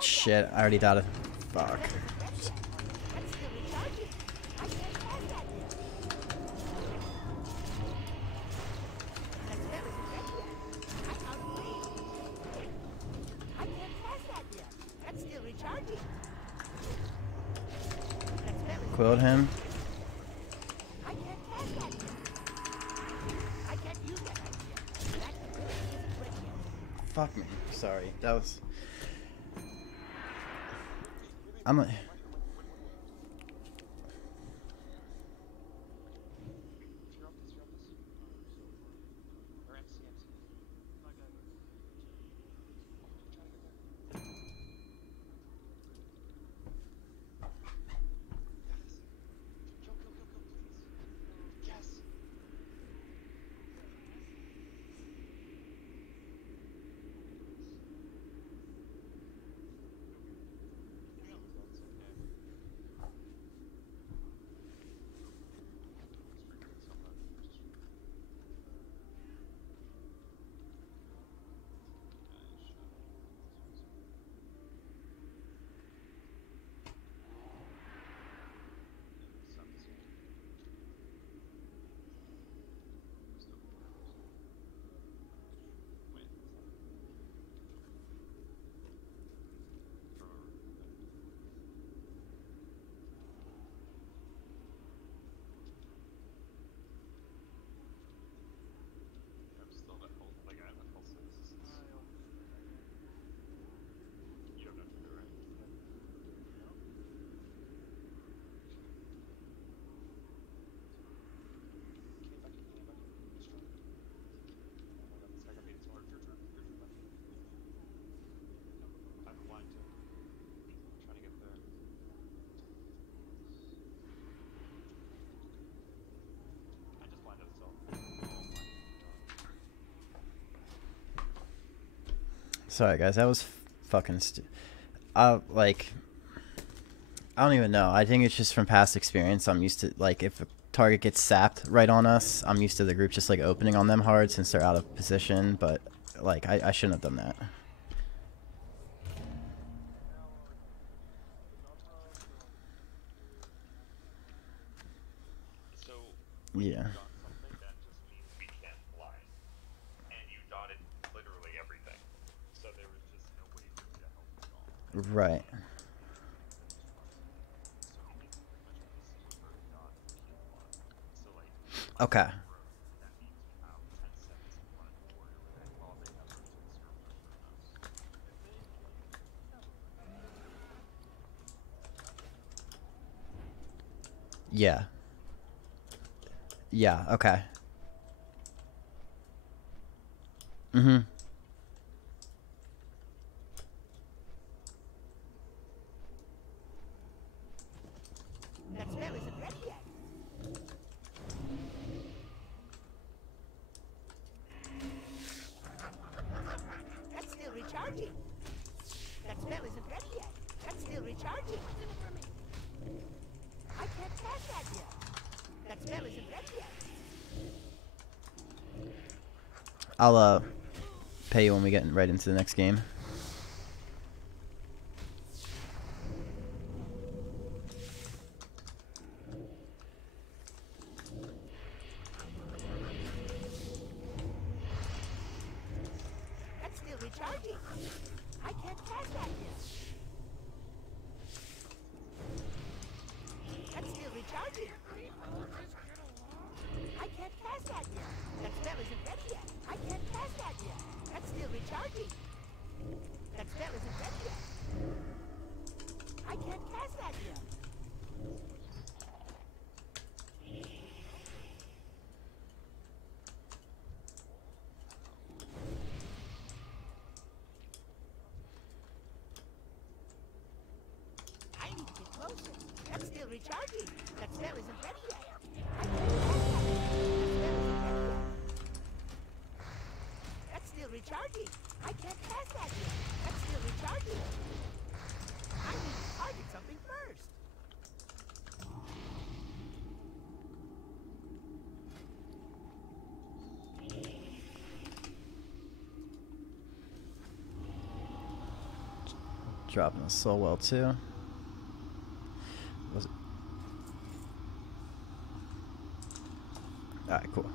Shit, I already died. Fuck. Quilled him. Fuck me. Sorry. That was... I'm a... Sorry, guys. That was fucking like... I don't even know. I think it's just from past experience. I'm used to, like, if a target gets sapped right on us, I'm used to the group just, like, opening on them hard since they're out of position. But, like, I shouldn't have done that. Yeah. Right. Okay. Yeah. Yeah, okay. Mm-hmm. I'll pay you when we get right into the next game. dropping us so well too. Was it? Alright, cool.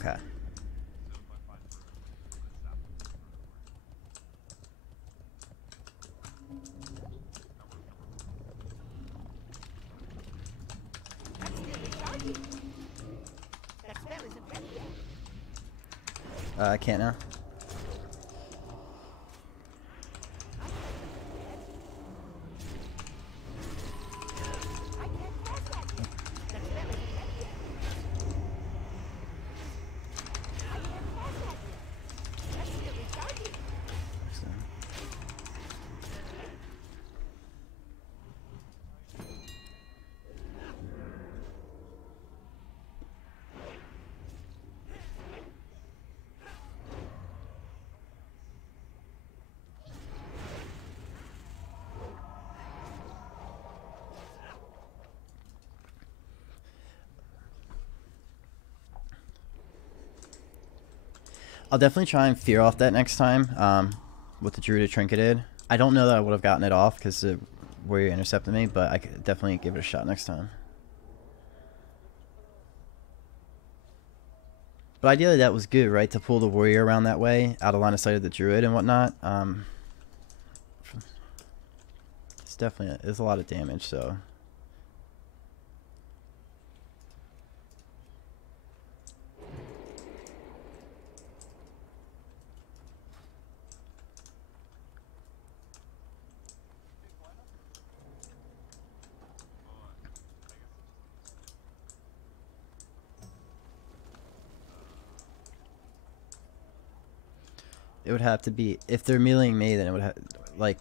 Okay. I can't now. I'll definitely try and fear off that next time with the Druid Trinketed. I don't know that I would have gotten it off because the warrior intercepted me, but I could definitely give it a shot next time. But ideally that was good, right? To pull the warrior around that way, out of line of sight of the Druid and whatnot. It's definitely, it's a lot of damage, so... It would have to be, if they're meleeing me, then it would have, like...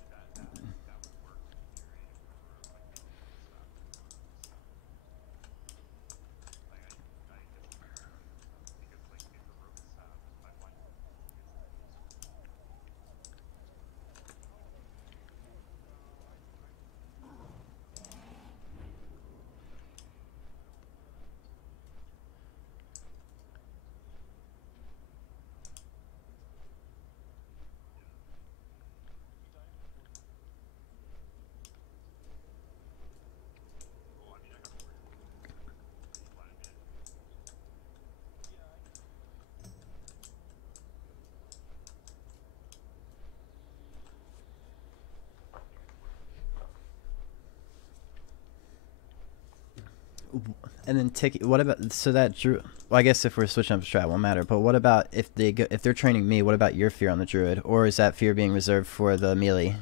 And then Tickix, what about, so that Druid, well, I guess if we're switching up the strat, won't matter, but what about if they go, if they're training me, what about your fear on the Druid? Or is that fear being reserved for the melee?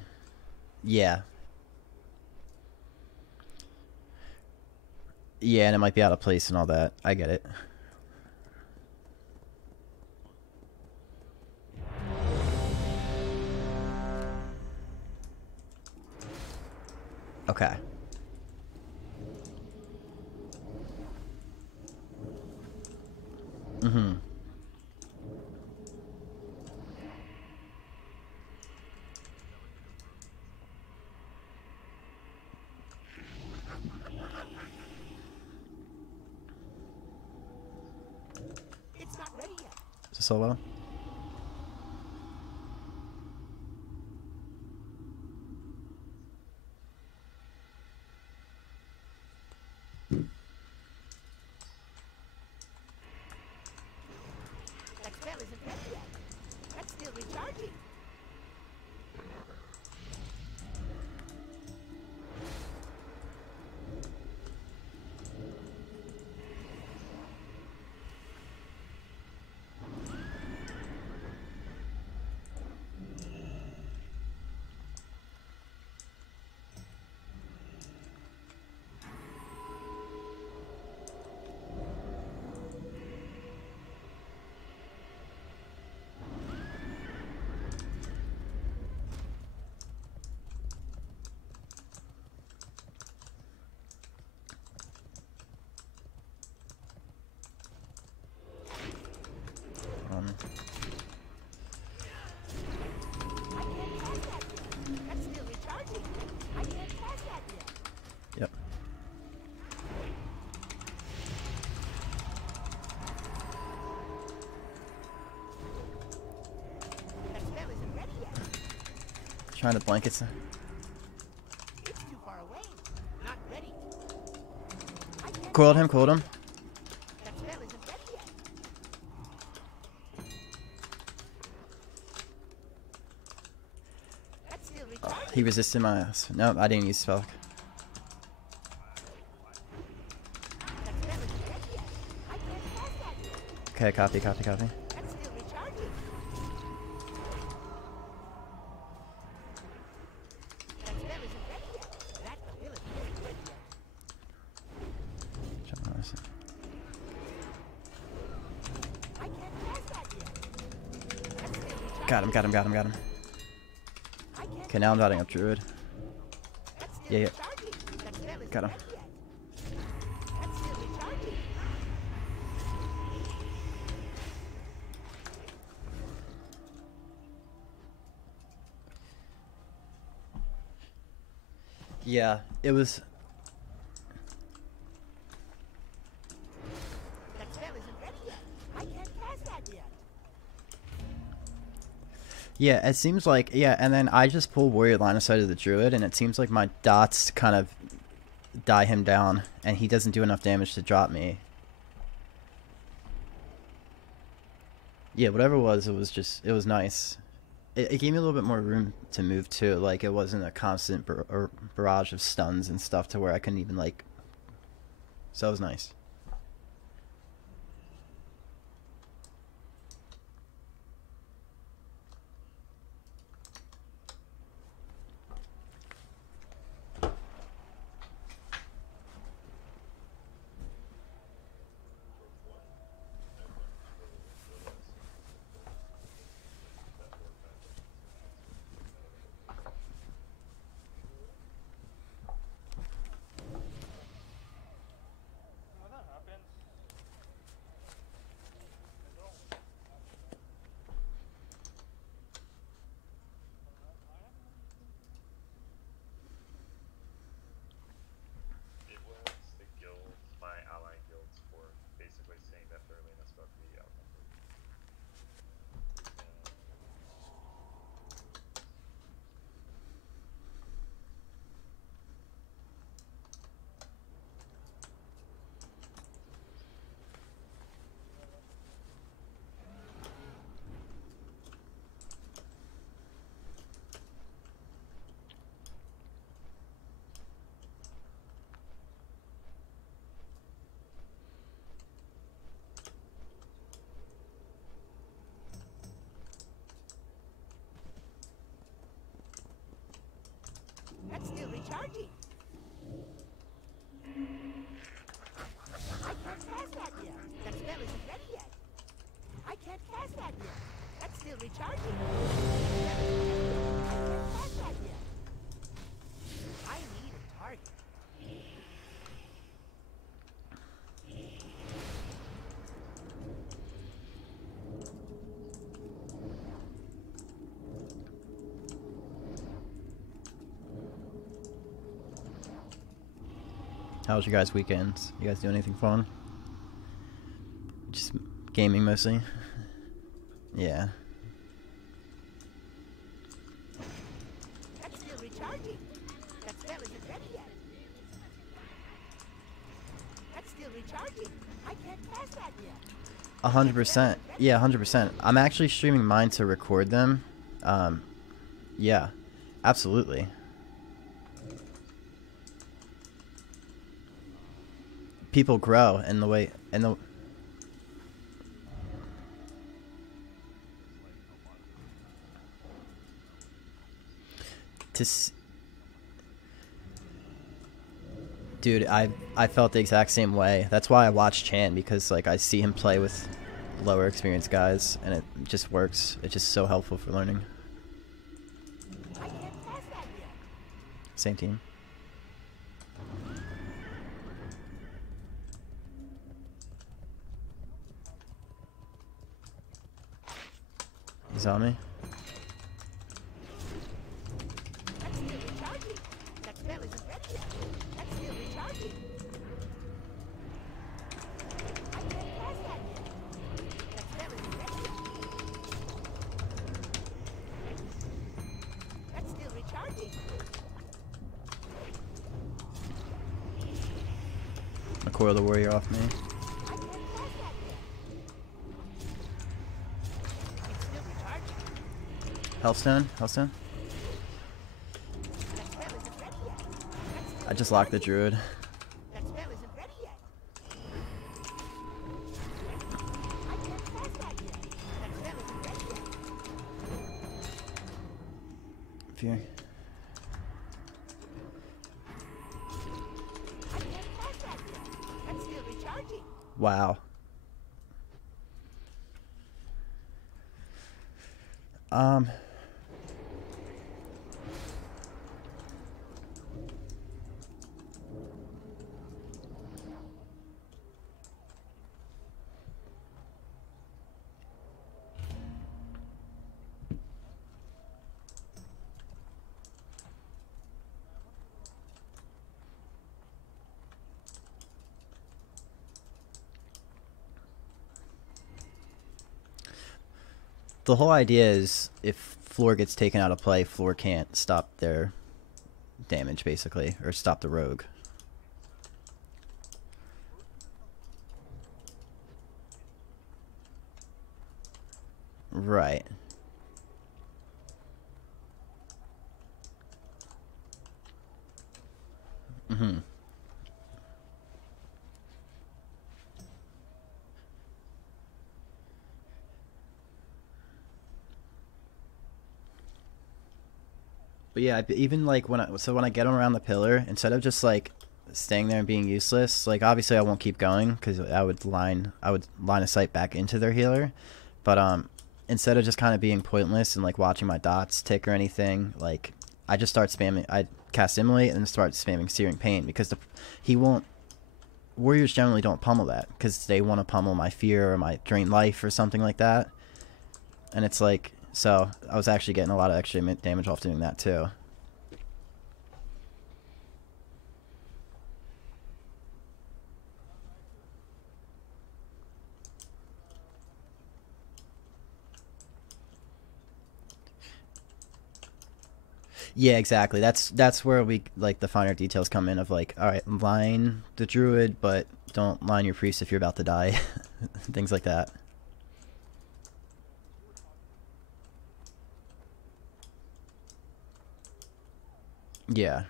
Yeah. Yeah, and it might be out of place and all that. I get it. Okay. Mm-hmm. It's not ready yet. Is it solo? That spell isn't ready yet. That's still recharging. trying to blanket some. It's too far away. Not ready. I can't Coiled him, coiled him. That spell isn't ready yet. That's still recharging. He resisted my ass. No, I didn't use spell. That spell isn't ready yet. I can't cast that yet. Okay, copy, copy, copy. That's still recharging. That spell isn't ready yet. That ability isn't ready yet. Jump on this. I can't cast that yet. That's still recharging. Got him, got him, got him, got him. I can't Okay, now I'm dotting up Druid. That's still Yeah, yeah. recharging. That spell isn't Got him. ready yet. That's still recharging. Yeah, it was. That spell isn't ready yet. I can't cast that yet. Yeah, it seems like, yeah, and then I just pull Warrior line of sight of the Druid, and it seems like my dots kind of die him down, and he doesn't do enough damage to drop me. Yeah, whatever it was nice. It gave me a little bit more room to move too, like it wasn't a constant barrage of stuns and stuff to where I couldn't even like, so it was nice. That's still recharging. I can't cast that yet. That spell isn't ready yet. I can't cast that yet. That's still recharging. I can't cast that yet. I need a target. How was your guys' weekends? You guys do anything fun? Just gaming mostly? Yeah. That's still recharging. That spell isn't ready yet. That's still recharging. I can't cast that yet. 100%. Yeah, 100%. I'm actually streaming mine to record them. Yeah, absolutely. People grow in the way, in the... Dude, I felt the exact same way. That's why I watch Chan, because like I see him play with lower experienced guys, and it just works. It's just so helpful for learning. I can't cast that yet. Same team. He's on me. That's still recharging. That spell isn't ready yet. That's still recharging. I can't cast that yet. That spell isn't ready yet. That's still recharging. Coil the Warrior off me. Healthstone? Healthstone? I just locked the Druid. Fear. Wow. The whole idea is if Floor gets taken out of play, Floor can't stop their damage, basically, or stop the rogue. Right. Mm-hmm. But yeah, even like when I get him around the pillar, instead of just like staying there and being useless, like obviously I won't keep going because I would line a sight back into their healer, but instead of just kind of being pointless and like watching my dots tick or anything, like I just start spamming. I cast Immolate and start spamming Searing Pain because he won't. Warriors generally don't pummel that because they want to pummel my Fear or my Drain Life or something like that, and it's like. So I was actually getting a lot of extra damage off doing that too. Yeah, exactly. That's where we like the finer details come in of like, all right, line the Druid, but don't line your priest if you're about to die, things like that. Yeah.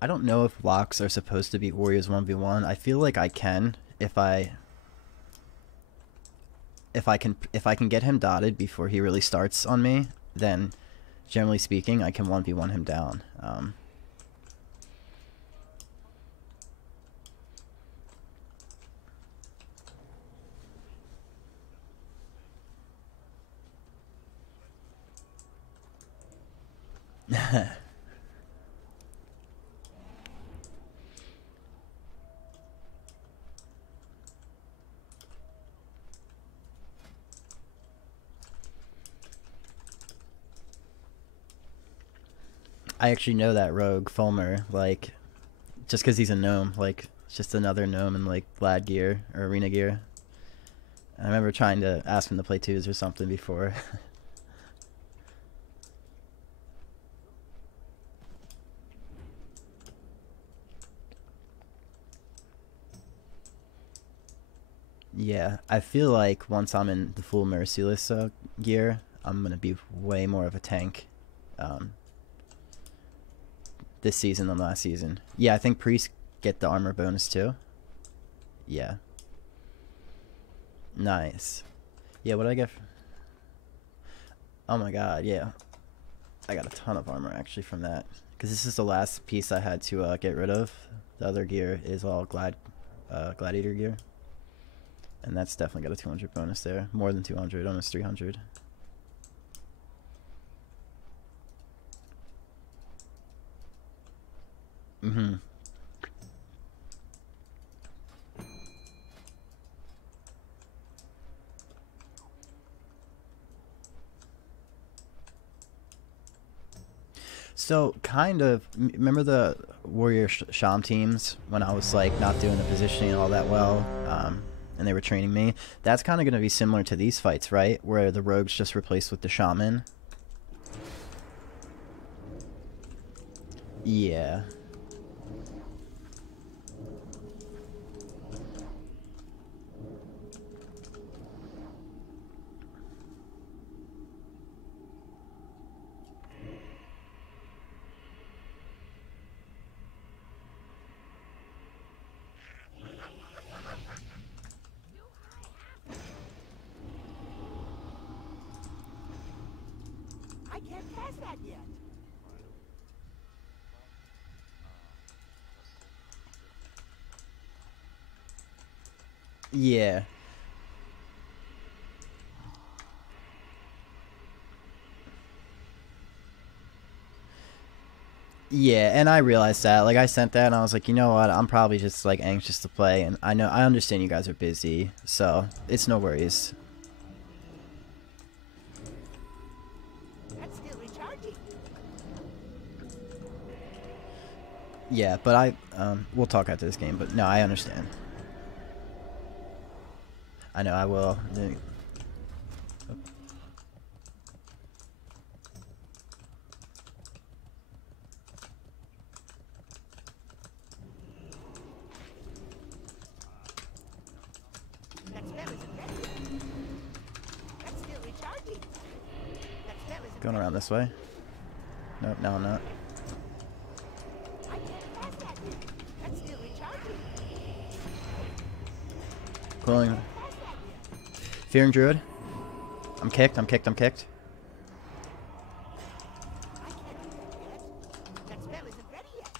I don't know if locks are supposed to be Warriors 1v1. I feel like I can if I can get him dotted before he really starts on me, then generally speaking I can 1v1 him down. I actually know that rogue Fulmer, like, just because he's a gnome, like, it's just another gnome in, like, Glad gear or Arena gear. I remember trying to ask him to play twos or something before. Yeah, I feel like once I'm in the full Merciless gear, I'm going to be way more of a tank. This season than last season. Yeah, I think priests get the armor bonus too. Yeah. Nice. Yeah, what did I get? Oh my god, yeah. I got a ton of armor actually from that. Because this is the last piece I had to get rid of. The other gear is all Gladiator gear. And that's definitely got a 200 bonus there. More than 200, almost 300. Mm-hmm. So, kind of, remember the Warrior Sham teams when I was, like, not doing the positioning all that well? and they were training me. That's kind of going to be similar to these fights, right? Where the rogue's just replaced with the shaman. Yeah. I can't cast that yet. Yeah. Yeah, and I realized that. Like, I sent that, and I was like, you know what? I'm probably just, like, anxious to play, and I understand you guys are busy, so it's no worries. That's still recharging. Yeah, but we'll talk after this game, but no, I understand. I know, I will. That spell isn't ready yet. That's still recharging. That spell isn't Going around this way. Nope, no, I'm not. I can't cast that yet. That's still recharging. Pulling. Cast that yet. Fear and Druid. I'm kicked, I'm kicked, I'm kicked. I can't do that yet. That spell isn't ready yet.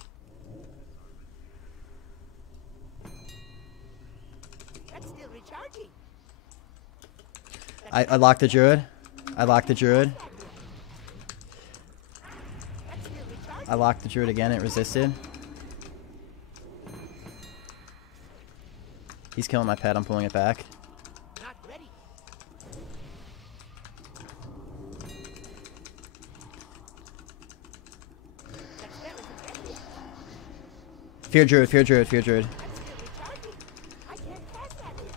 That's still recharging. I locked the Druid. I locked the Druid. That's still recharging. I locked the Druid again, it resisted. He's killing my pet, I'm pulling it back. Not ready. That spell isn't ready yet. Fear Druid, Fear Druid, Fear Druid. That's still recharging. I can't cast that yet.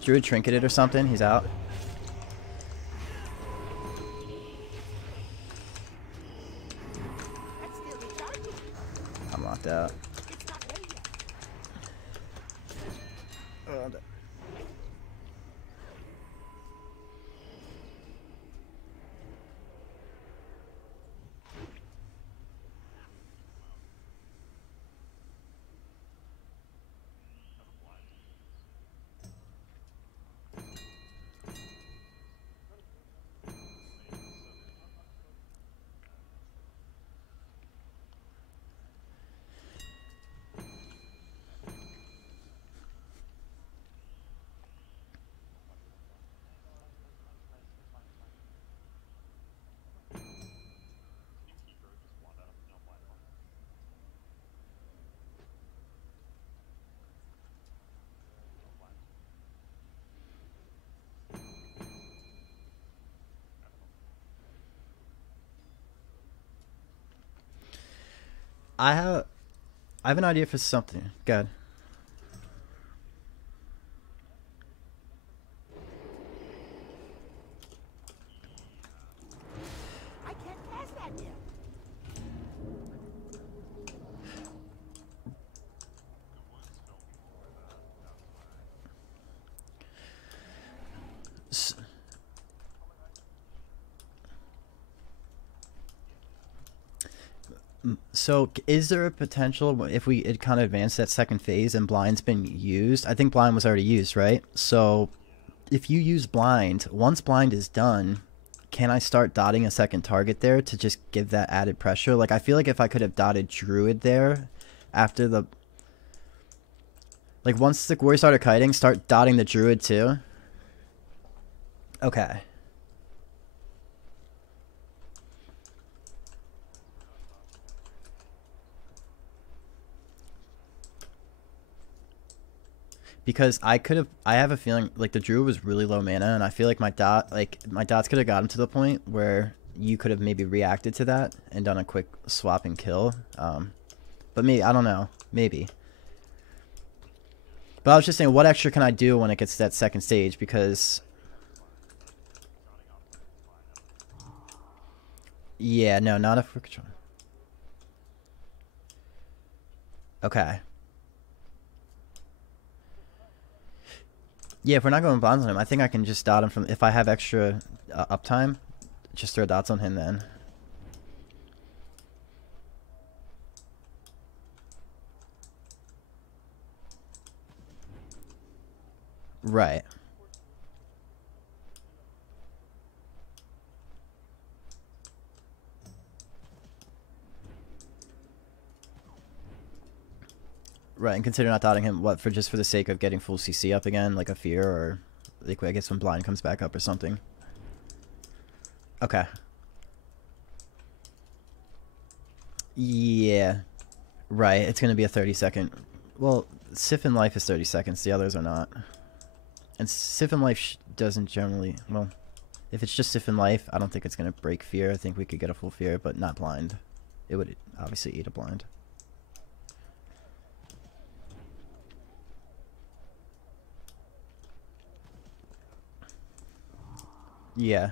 Druid trinketed or something, he's out. That's still recharging. I'm locked out. It's not ready yet. I have an idea for something. Good. I can't cast that yet. So, is there a potential if we it kind of advance that second phase and blind's been used? I think blind was already used, right? So, if you use blind, once blind is done, can I start dotting a second target there to just give that added pressure? Like, I feel like if I could have dotted Druid there after the... Like, once the warrior started kiting, start dotting the Druid too. Okay. Because I have a feeling like the Druid was really low mana, and I feel like my dots could have got him to the point where you could have maybe reacted to that and done a quick swap and kill. But maybe, I don't know, maybe. But I was just saying, what extra can I do when it gets to that second stage? Because yeah, no, not if we're controlling. Okay. Yeah, if we're not going blinds on him, I think I can just dot him from... If I have extra uptime, just throw dots on him then. Right. Right, and consider not dotting him, what, for just for the sake of getting full CC up again, like a fear, or like I guess when blind comes back up or something. Okay. Yeah. Right, it's going to be a 30-second... Well, Sif in Life is 30 seconds, the others are not. And Sif in Life doesn't generally... Well, if it's just Sif in Life, I don't think it's going to break fear. I think we could get a full fear, but not blind. It would obviously eat a blind. Yeah.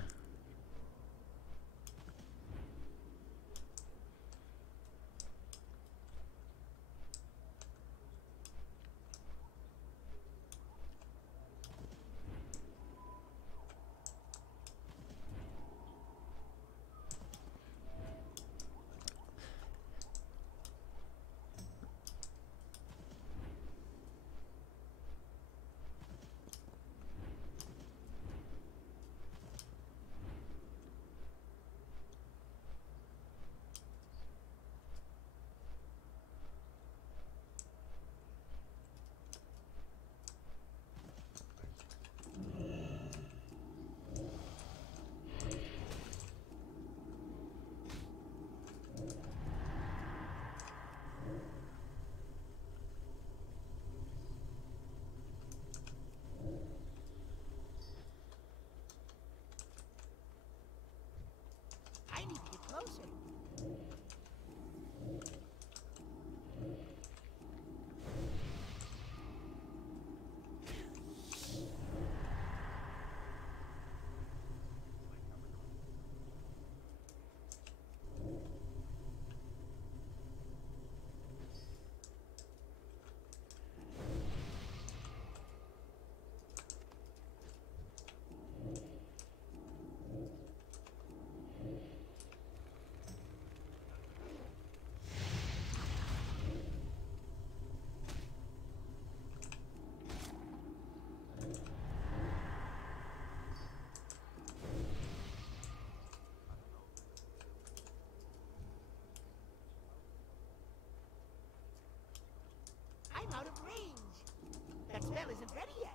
I need to get closer. I'm out of range. That spell isn't ready yet.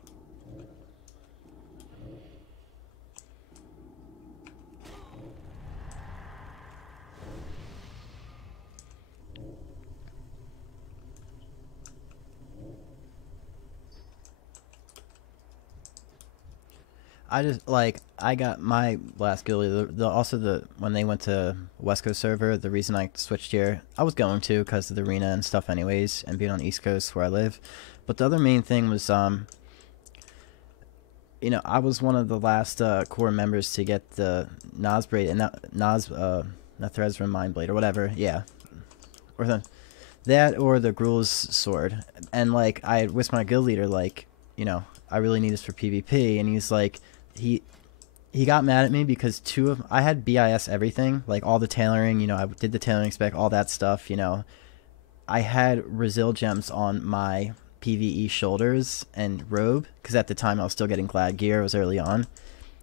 I just, like, I got my last guild, when they went to West Coast server, the reason I switched here, I was going to because of the arena and stuff anyways, and being on East Coast where I live, but the other main thing was, you know, I was one of the last core members to get the Nas Braid, and not Threads from Mind Blade, or whatever, yeah, or that, or the Gruul's sword, and, like, I was my guild leader, like, you know, I really need this for PvP, and he's like, he got mad at me because I had BIS everything, like all the tailoring, you know, I did the tailoring spec, all that stuff, you know. I had Resil gems on my PvE shoulders and robe, because at the time I was still getting Glad gear, it was early on.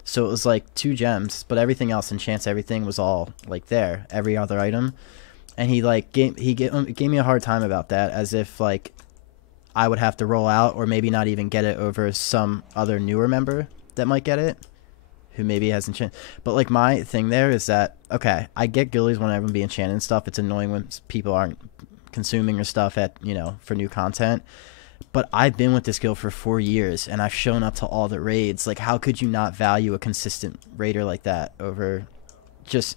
So it was like 2 gems, but everything else, enchants, everything was all like there, every other item. And he like gave me a hard time about that, as if like I would have to roll out, or maybe not even get it over some other newer member that might get it, who maybe hasn't enchanted. But like my thing there is that, okay, I get guildies when everyone be enchanted and stuff. It's annoying when people aren't consuming your stuff at, you know, for new content. But I've been with this guild for 4 years, and I've shown up to all the raids. Like, how could you not value a consistent raider like that over just,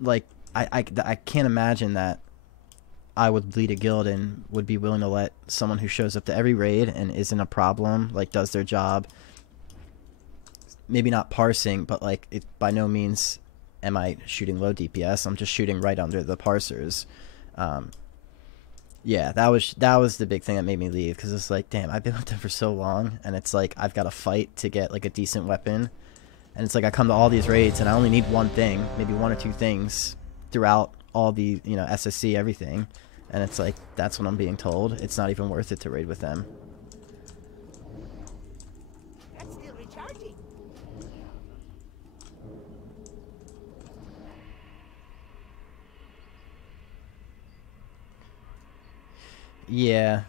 like, I can't imagine that I would lead a guild and would be willing to let someone who shows up to every raid and isn't a problem, like does their job, maybe not parsing, but like it by no means am I shooting low DPS. I'm just shooting right under the parsers. Yeah, that was the big thing that made me leave, because it's like, damn, I've been with them for so long, and it's like I've got to fight to get like a decent weapon, and it's like I come to all these raids and I only need one thing, maybe one or two things throughout all the, you know, SSC, everything, and it's like that's what I'm being told. It's not even worth it to raid with them. That's still recharging. Yeah.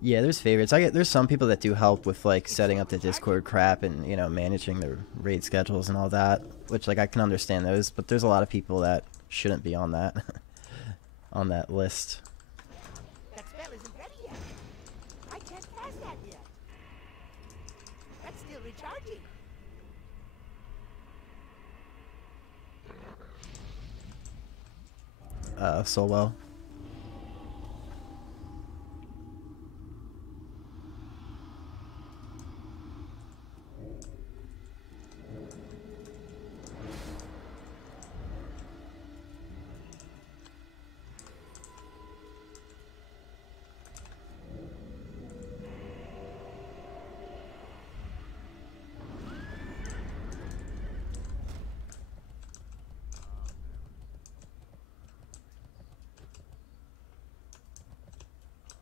Yeah, there's favorites. There's some people that do help with like setting up the Discord crap and, you know, managing their raid schedules and all that, which like I can understand those, but there's a lot of people that shouldn't be on that on that list. That spell isn't ready yet. I can't cast that yet. That's still recharging. Solo.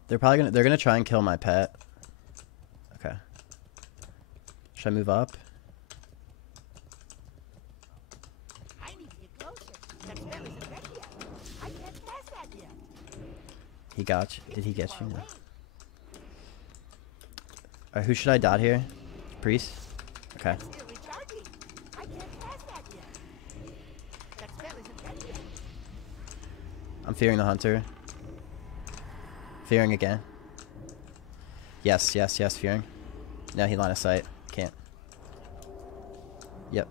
They're gonna try and kill my pet. Okay. Should I move up? I need to get closer. That spell isn't ready yet. I can't cast that yet. He got you. Did he get you? No. Alright, who should I dot here? Priest? Okay. That's still recharging. I can't cast that yet. That spell isn't ready yet. I'm fearing the hunter. Fearing again. Yes, yes, yes, fearing. No, he line of sight. Can't. Yep.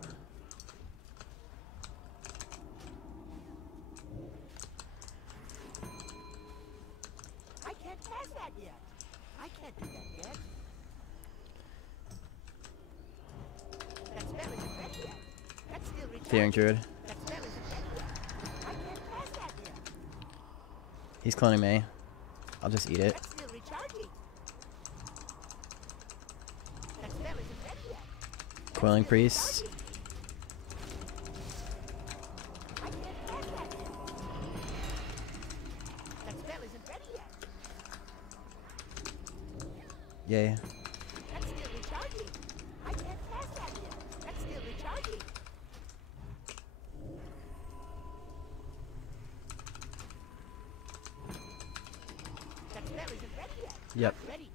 I can't cast that yet. I can't do that yet. That spell isn't ready yet. That's still recharging. Fearing druid. That spell isn't ready yet. I can't cast that yet. He's cloning me. I'll just eat it. That's still recharging. That spell isn't ready yet. Coiling priest. I can't cast that yet. That spell isn't ready yet. Yay. That's still recharging. I can't cast that yet. That's still recharging. That spell isn't ready yet. Yep. Not ready.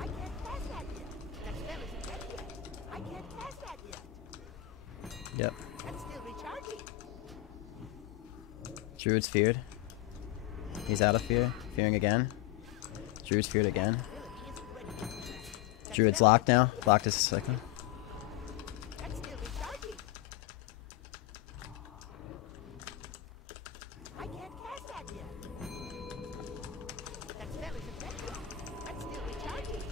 I can't cast that yet. That spell isn't ready yet. I can't cast that yet. Yep. That's still recharging. Druid's feared. He's out of fear. Fearing again. Druid's feared again. Ability isn't ready yet. That Druid's spell locked now. isn't Locked is a second. That's still recharging. I can't cast that yet. That spell isn't ready yet. That's still recharging.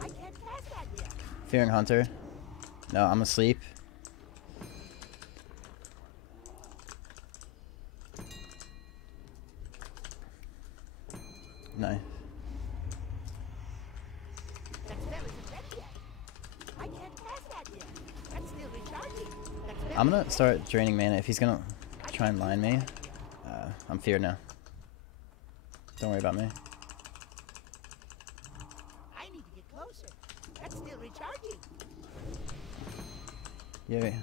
I can't cast that yet. Fearing hunter. No, I'm asleep. Nice. That spell isn't ready yet. I can't cast that yet. That's still recharging. That spell I'm gonna start draining mana. If he's gonna try and line me, I'm feared now. Don't worry about me. I need to get closer. That's still recharging. Yay.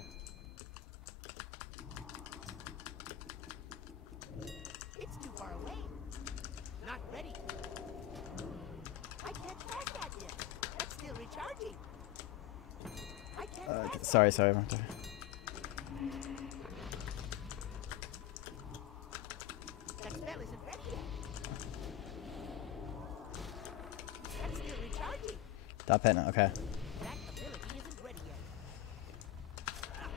It's too far away. Not ready. I can't cast that yet. That's still recharging. I can't cast Sorry, hunter. that spell isn't ready yet. That's still recharging. Dot pet now. Okay. That ability isn't ready yet.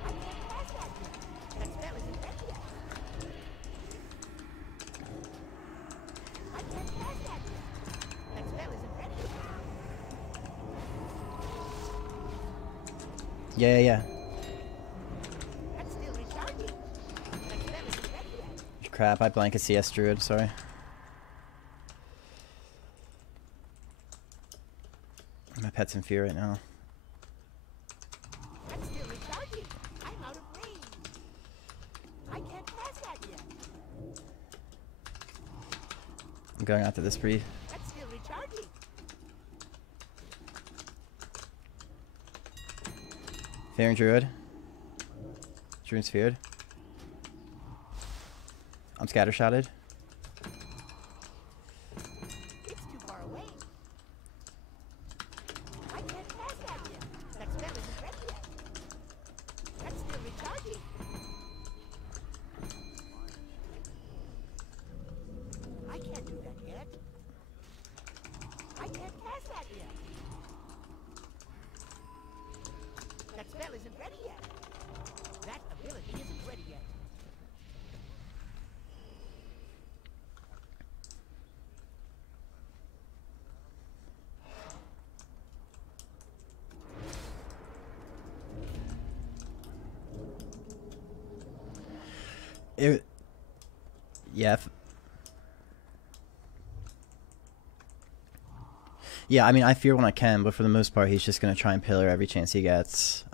I can't cast that yet. That spell isn't ready yet. Yeah, yeah, yeah. That's still recharging. That spell isn't ready yet. Crap, I blanket CS Druid, sorry. My pet's in fear right now. That's still recharging. I'm out of range. I can't pass that yet. I'm going after this breed. That's still recharging. Fearing Druid. Druid's feared. I'm scattershotted. It's too far away. I can't pass that yet. That spell isn't ready yet. That's still recharging. I can't do that yet. I can't pass that yet. That spell isn't ready yet. That ability isn't ready yet. It, yeah. Yeah, I mean, I fear when I can, but for the most part, he's just going to try and pillar every chance he gets.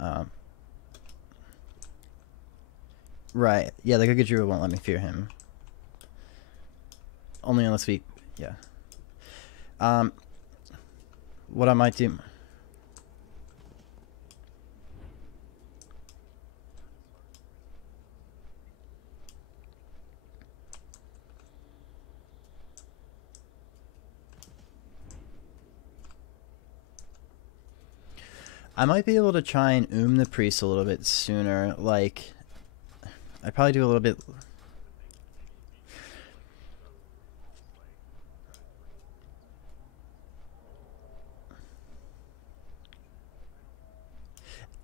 Right. Yeah, the Giga Druid won't let me fear him. Only unless we... Yeah. What I might do... I might be able to try and the priest a little bit sooner. Like, I'd probably do a little bit...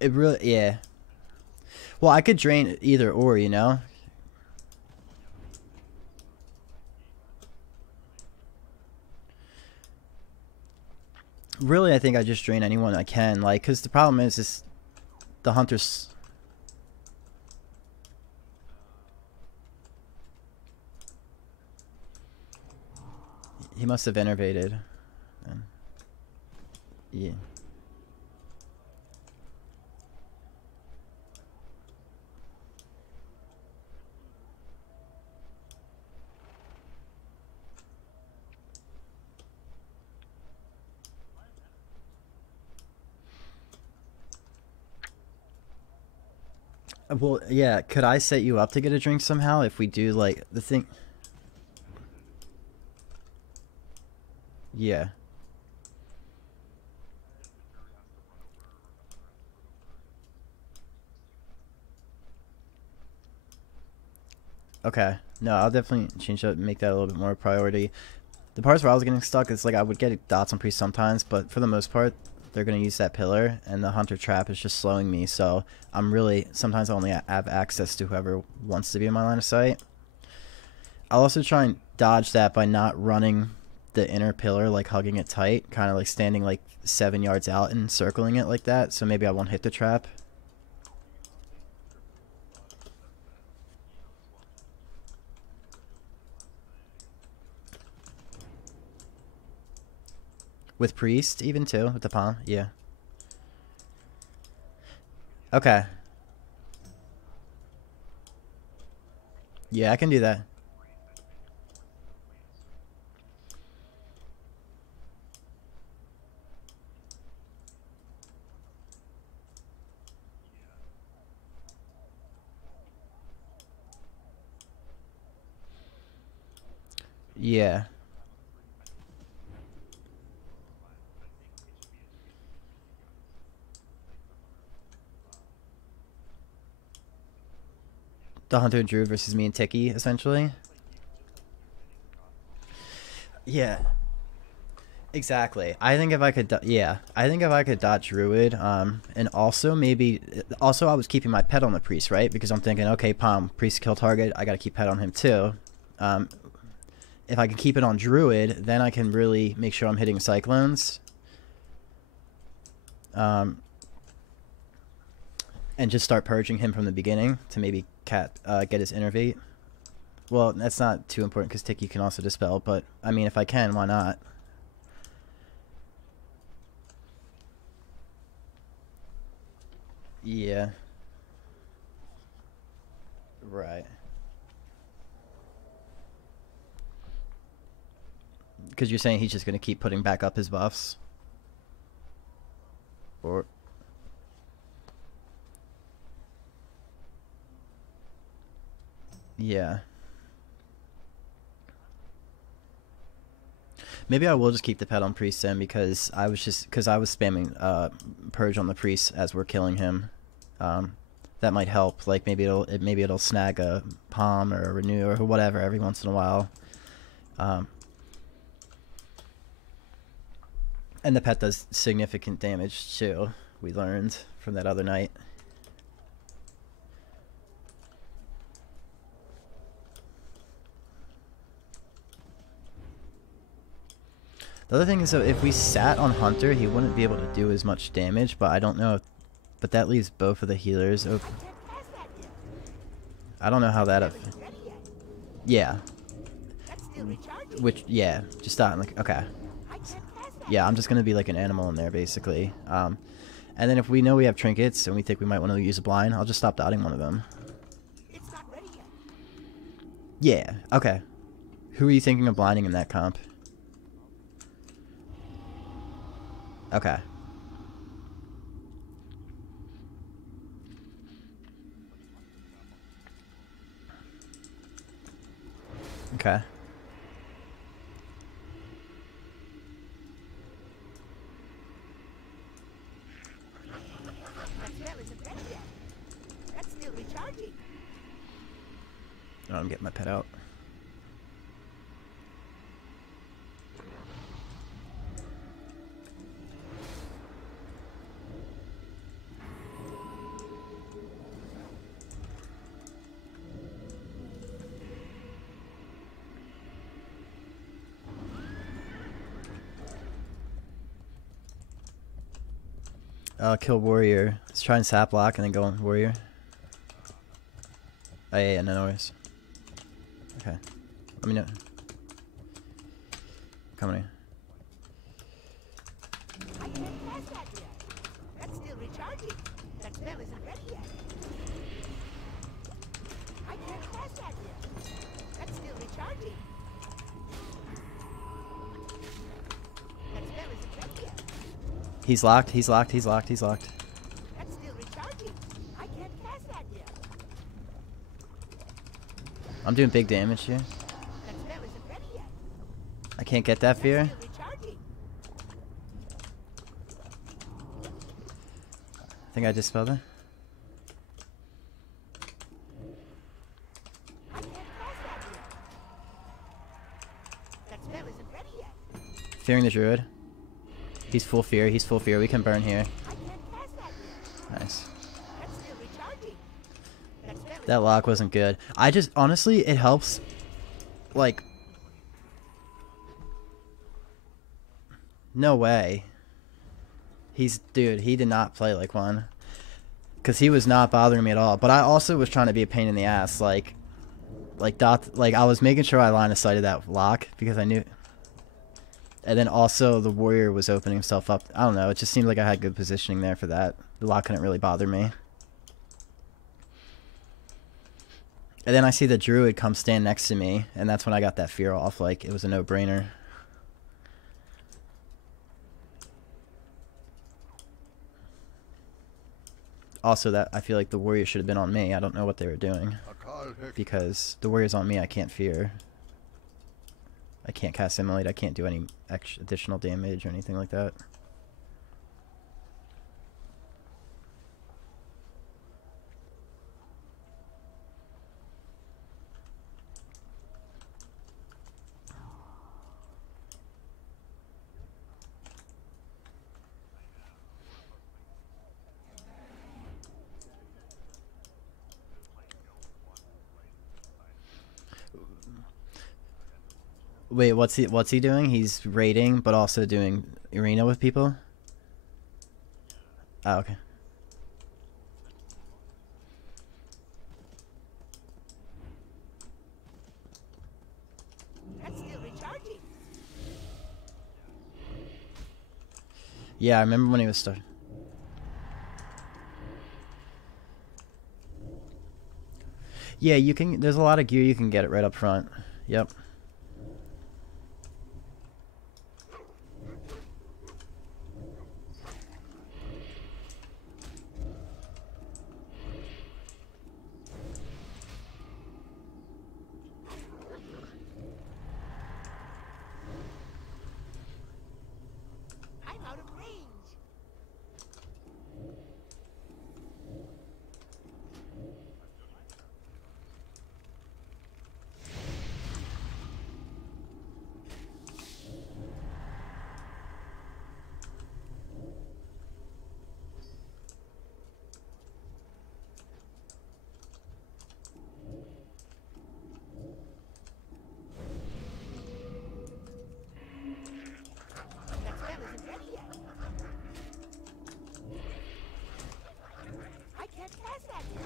It really... Yeah. Well, I could drain either or, you know? Really, I think I just drain anyone I can, like, because the problem is the hunters. He must have innervated. Yeah. Well, yeah, could I set you up to get a drink somehow if we do, like, the thing? Yeah. Okay. No, I'll definitely change that, make that a little bit more a priority. The parts where I was getting stuck is, like, I would get dots on priest sometimes, but for the most part, they're going to use that pillar, and the hunter trap is just slowing me, so I'm really, sometimes I only have access to whoever wants to be in my line of sight. I'll also try and dodge that by not running the inner pillar, like hugging it tight, kind of like standing like 7 yards out and circling it like that, so maybe I won't hit the trap. With priest, even too, with the palm, yeah. Okay. Yeah, I can do that. Yeah. The hunter and Drew versus me and Tiki, essentially. Yeah. Exactly. I think if I could, yeah, I think if I could dot Druid, and also maybe, also I was keeping my pet on the priest, right? Because I'm thinking, okay, Palm, priest kill target, I gotta keep pet on him too. If I can keep it on Druid, then I can really make sure I'm hitting cyclones. and just start purging him from the beginning to maybe get his innervate. Well, that's not too important because Tiki can also dispel, but I mean, if I can, why not? Yeah. Right. Because you're saying he's just going to keep putting back up his buffs? Or... Yeah. Maybe I will just keep the pet on priest then, because I was spamming purge on the priest as we're killing him. That might help. Like maybe it'll snag a palm or a renew or whatever every once in a while. And the pet does significant damage too. We learned from that other night. The other thing is that if we sat on Hunter, he wouldn't be able to do as much damage, but I don't know if... But that leaves both of the healers open. I don't know how that... Yeah. Which, yeah. Just stop. Like, okay. Yeah, I'm just going to be like an animal in there, basically. And then if we know we have trinkets and we think we might want to use a blind, I'll just stop dotting one of them. Yeah, okay. Who are you thinking of blinding in that comp? Okay. Okay. Oh, I'm getting my pet out. Kill warrior. Let's try and sap lock and then go on warrior. Oh yeah, no worries. Okay. Let me know. Coming in. I can't cast that yet. That's still recharging. That spell isn't ready yet. I can't cast that yet. That's still recharging. That spell isn't ready yet. He's locked, he's locked, he's locked, he's locked. That's still recharging. I can't cast that yet. I'm doing big damage here. That spell isn't ready yet. I can't get that fear. Still recharging. I think I just spelled it. I can't cast that yet. That spell isn't ready yet. Fearing the druid. He's full fear, he's full fear. We can burn here. I can't cast that yet. Nice. That's still recharging. That spell That lock wasn't good. I just, honestly, it helps. Like, no way. Dude, he did not play like one. Because he was not bothering me at all. But I also was trying to be a pain in the ass. Like I was making sure I line of sighted that lock because I knew. And then also the warrior was opening himself up. I don't know. It just seemed like I had good positioning there for that. The lock couldn't really bother me. And then I see the druid come stand next to me. And that's when I got that fear off. Like, it was a no-brainer. Also, that I feel like the warrior should have been on me. I don't know what they were doing. Because the warrior's on me, I can't fear. I can't cast Immolate. I can't do any additional damage or anything like that. Wait, what's he doing? He's raiding, but also doing arena with people? Oh, okay. Yeah, I remember when he was starting. Yeah, you can. There's a lot of gear you can get it right up front. Yep. I'm out of range. That spell isn't ready yet. I can't cast that yet.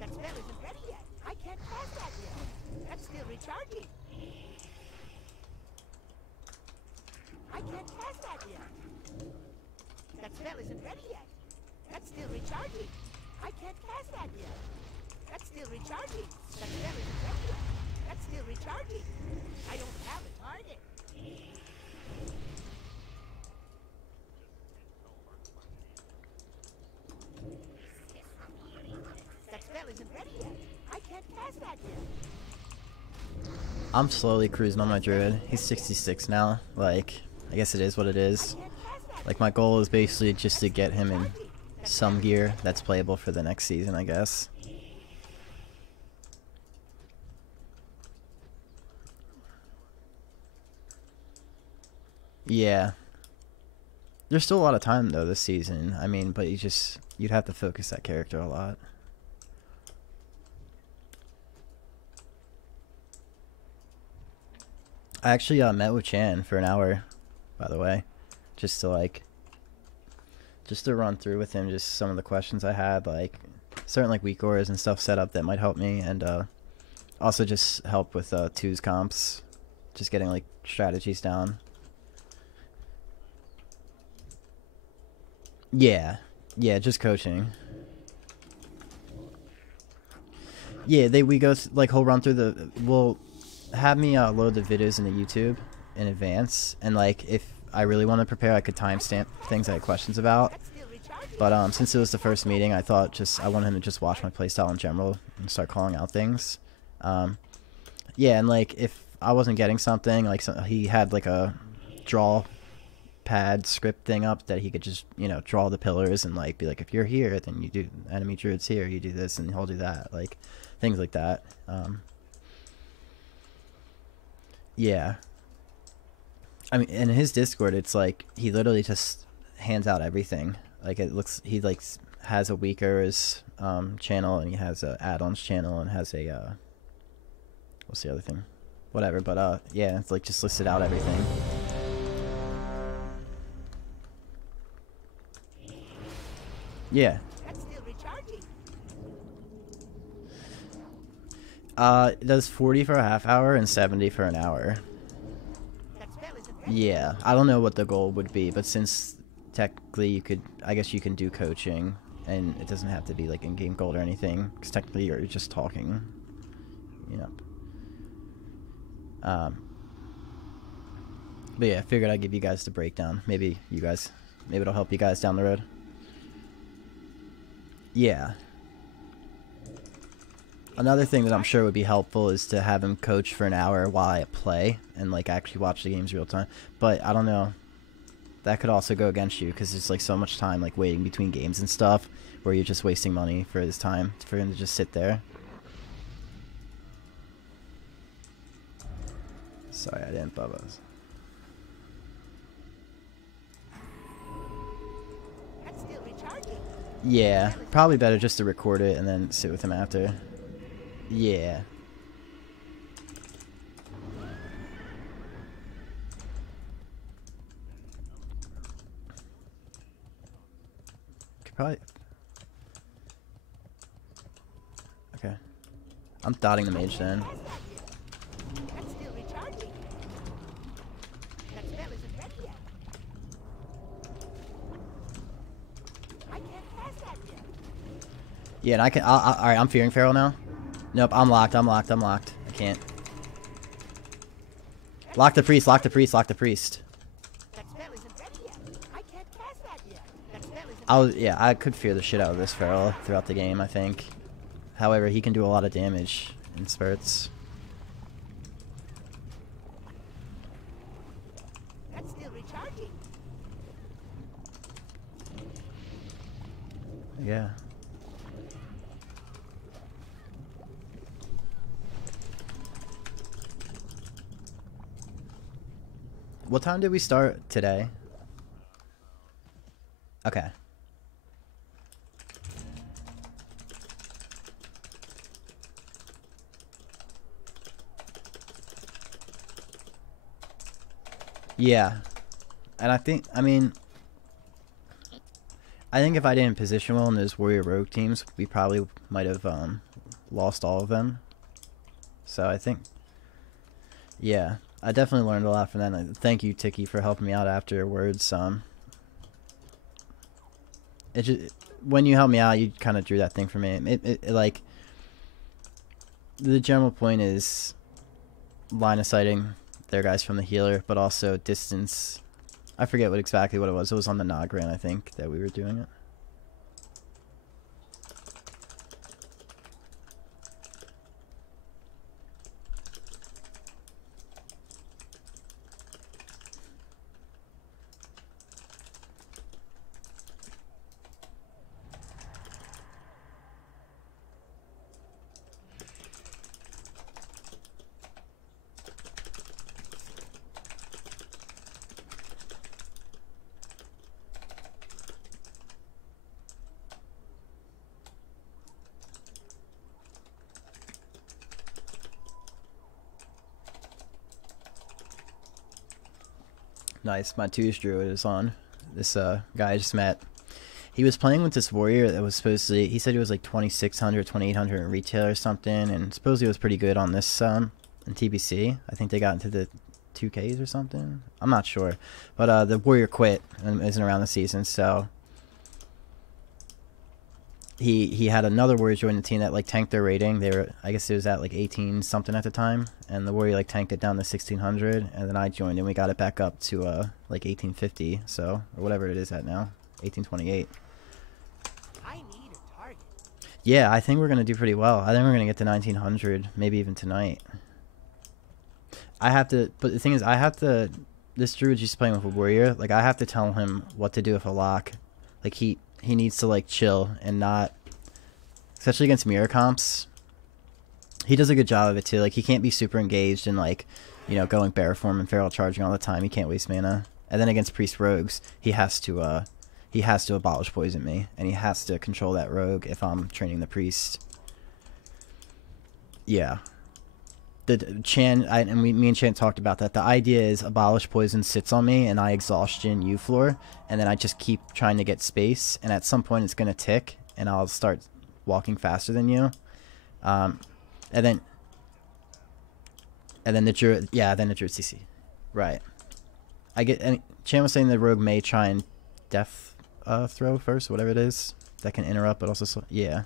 That spell isn't ready yet. I can't cast that yet. That's still recharging. I can't cast that yet. That spell isn't ready yet. That's still recharging. I can't cast that yet. That's still recharging. That spell isn't ready yet. That's still recharging. I don't have a target. That spell isn't ready yet. I can't cast that yet. I'm slowly cruising on my druid. He's 66 now. Like, I guess it is what it is. Like, my goal is basically just to get him in some gear that's playable for the next season, I guess. Yeah. There's still a lot of time, though, this season. I mean, but you'd have to focus that character a lot. I actually met with Chan for an hour, by the way, just to run through with him just some of the questions I had, like certain like weak auras and stuff set up that might help me, and also just help with twos comps, just getting like strategies down. Yeah, just coaching. Yeah, we go like he'll run through we'll have me load the videos into YouTube in advance, and like if I really want to prepare, I could timestamp things I had questions about. But since it was the first meeting, I thought I wanted him to just watch my playstyle in general and start calling out things. Yeah, and like if I wasn't getting something, like he had like a draw pad script thing up that he could just, you know, draw the pillars and like be like, if you're here, then you do enemy druids here, you do this, and he'll do that, like things like that. Yeah. I mean, in his Discord, it's like he literally just hands out everything. Like it looks, he like has a weakers channel, and he has a add-ons channel, and has a what's the other thing? Whatever. But yeah, it's like just listed out everything. Yeah. That's still recharging. It does 40 for a half hour and 70 for an hour. That spell isn't ready. Yeah, I don't know what the goal would be, but since technically I guess you can do coaching, and it doesn't have to be like in-game gold or anything, because technically you're just talking, you know. But yeah, I figured I'd give you guys the breakdown. Maybe it'll help you guys down the road. Yeah. Another thing that I'm sure would be helpful is to have him coach for an hour while I play and like actually watch the games real time. But I don't know. That could also go against you because there's like so much time like waiting between games and stuff where you're just wasting money for his time for him to just sit there. Sorry, I didn't Bubba's. That's still recharging. Yeah, probably better just to record it and then sit with him after. Yeah. Could probably. Okay. I'm dotting the mage then. That's still recharging. That spell isn't ready yet. Yeah, and I can. All right, I'm fearing Feral now. Nope, I'm locked. I'm locked. I'm locked. I can't. Lock the priest. Lock the priest. Lock the priest. That spell isn't ready yet. I can't cast that yet. That spell isn't Yeah, I could fear the shit out of this Feral throughout the game, I think. However, he can do a lot of damage in spurts. That's still recharging. Yeah. What time did we start today? Okay. Yeah. And I think if I didn't position well in those Warrior Rogue teams, we probably might have lost all of them. So I think, yeah, I definitely learned a lot from that. Thank you, Ticky, for helping me out afterwards. It just, when you helped me out, you kind of drew that thing for me. Like, the general point is line of sighting their guys from the healer, but also distance. I forget exactly what it was. It was on the Nogran, I think, that we were doing it. Nice, my 2's druid is on. This guy I just met. He was playing with this warrior that was supposedly, he said he was like 2600, 2800 in retail or something, and supposedly was pretty good on this in TBC. I think they got into the 2Ks or something. I'm not sure. But the warrior quit and isn't around the season, so he had another warrior join the team that like tanked their rating. They were, I guess it was at like 18 something at the time, and the warrior like tanked it down to 1600, and then I joined and we got it back up to like 1850, so, or whatever it is at now, 1828. I need a target. Yeah, I think we're gonna do pretty well. I think we're gonna get to 1900, maybe even tonight. I have to, but the thing is, I have to. This druid's just playing with a warrior. Like, I have to tell him what to do with a lock. Like, he needs to like chill and not, especially against mirror comps. He does a good job of it too. Like, he can't be super engaged and like, you know, going bear form and feral charging all the time. He can't waste mana. And then against priest rogues, he has to abolish poison me, and he has to control that rogue if I'm training the priest. Yeah. Me and Chan talked about that. The idea is abolish poison sits on me, and I exhaustion you floor, and then I just keep trying to get space, and at some point it's gonna tick, and I'll start walking faster than you, and then the druid, yeah, then the druid CC, right? And Chan was saying the rogue may try and death throw first, whatever it is that can interrupt, but also yeah.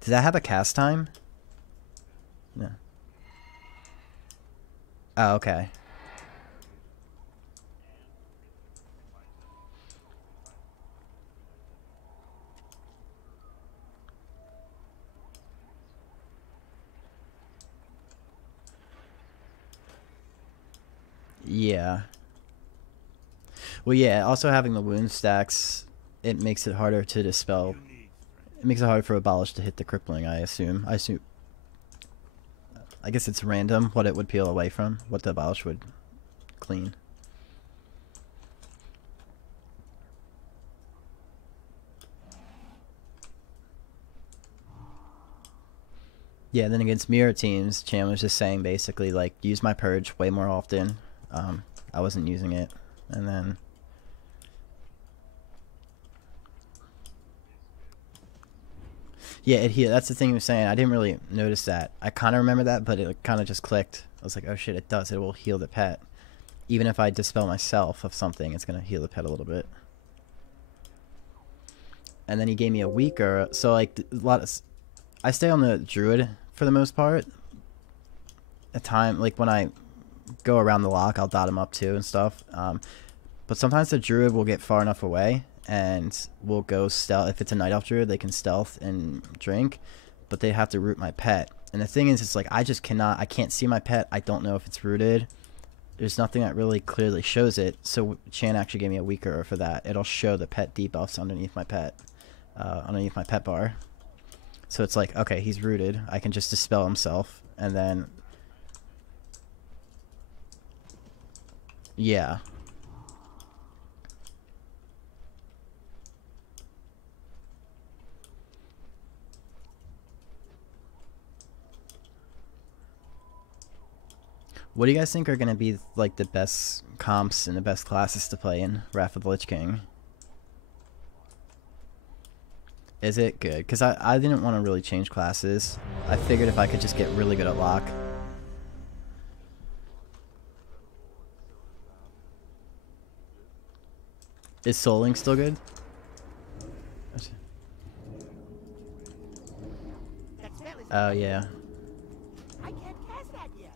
Does that have a cast time? No. Oh, okay. Yeah. Well, yeah, also having the wound stacks, it makes it harder to dispel. It makes it hard for Abolish to hit the crippling, I assume. I guess it's random what it would peel away from, what the Abolish would clean. Yeah, then against mirror teams, Chan was just saying basically, like, use my purge way more often. I wasn't using it. And then... yeah, that's the thing he was saying. I didn't really notice that. I kind of remember that, but it kind of just clicked. I was like, oh shit, it does. It will heal the pet. Even if I dispel myself of something, it's going to heal the pet a little bit. and then he gave me a weaker. So like I stay on the druid for the most part. At time, like when I go around the lock, I'll dot him up too and stuff. But sometimes the druid will get far enough away and will go stealth. If it's a night elf druid, they can stealth and drink, but they have to root my pet. And the thing is, it's like I can't see my pet. I don't know if it's rooted. There's nothing that really clearly shows it. So Chan actually gave me a weaker for that. It'll show the pet debuffs underneath my pet bar. So it's like, okay, he's rooted. I can just dispel himself, and then yeah. What do you guys think are going to be like the best comps and the best classes to play in Wrath of the Lich King? Is it good? Because I didn't want to really change classes. I figured if I could just get really good at lock. Is Souling still good? Oh, yeah. I can't cast that yet.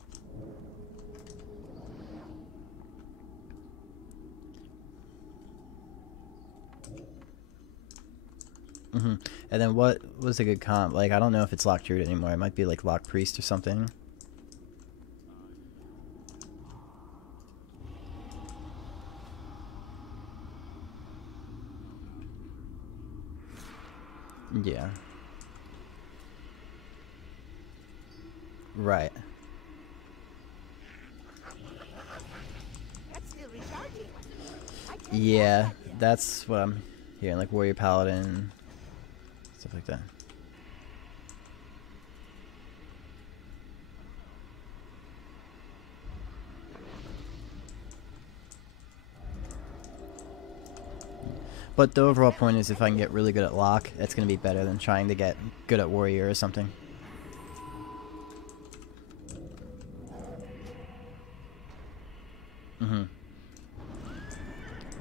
And then what was a good comp? Like, I don't know if it's Lock Druid anymore. It might be like Lock Priest or something. Yeah. Right. That's still recharging. I can't Yeah, cast that yet. that's what I'm hearing. Like Warrior Paladin, stuff like that. But the overall point is if I can get really good at lock, that's going to be better than trying to get good at warrior or something.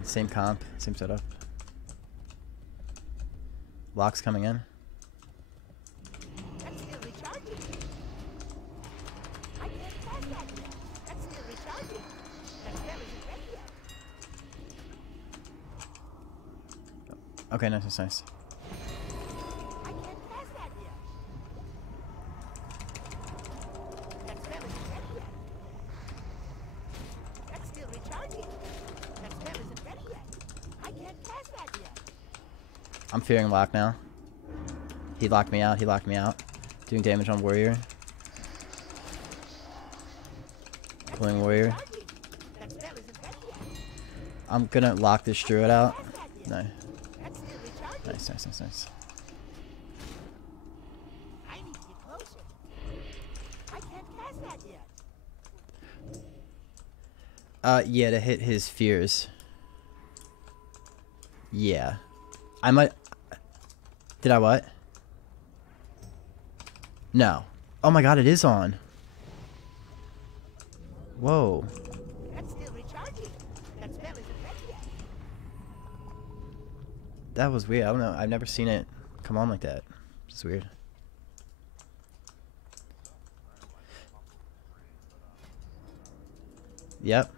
Same comp, same setup. Lock's coming in. That's still recharging. I can't cast that yet. That's still recharging. That spell isn't ready yet. Okay, nice, nice. I can't cast that yet. That spell isn't ready yet. That's still recharging. That spell isn't ready yet. I can't cast that yet. I'm fearing lock now. He locked me out, he locked me out. Doing damage on warrior. Pulling warrior. Recharging. That spell isn't ready yet. I'm gonna lock this druid out. Cast that yet. No. That's still recharging. Nice, nice, nice, nice. I need to get closer. I can't cast that yet. Yeah, to hit his fears. Yeah. I might... Did I what? No. Oh my god, it is on. Whoa. That's still recharging. That spell isn't ready yet. That was weird. I don't know. I've never seen it come on like that. It's weird. Yep.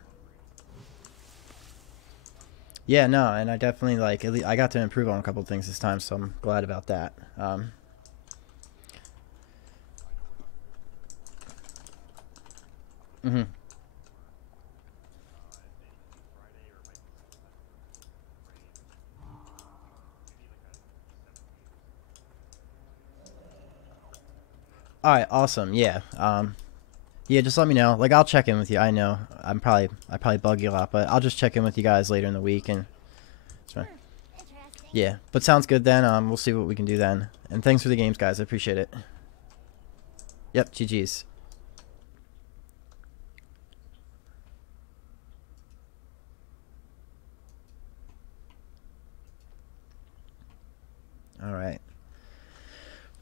Yeah, no, and I definitely like. At least I got to improve on a couple of things this time, so I'm glad about that. All right, awesome. Yeah. Yeah, just let me know. Like, I'll check in with you. I know I probably bug you a lot, but I'll just check in with you guys later in the week and. Interesting. Yeah, but sounds good then. We'll see what we can do then. And thanks for the games, guys. I appreciate it. Yep, GG's. All right.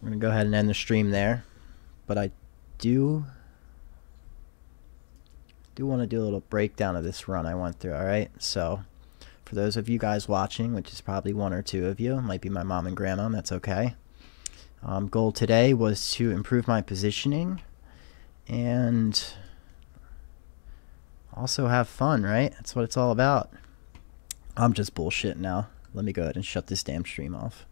We're going to go ahead and end the stream there. But I do want to do a little breakdown of this run I went through, all right? So, For those of you guys watching, which is probably 1 or 2 of you, might be my mom and grandma, that's okay. Goal today was to improve my positioning and also have fun, right? That's what it's all about. I'm just bullshitting now. Let me go ahead and shut this damn stream off.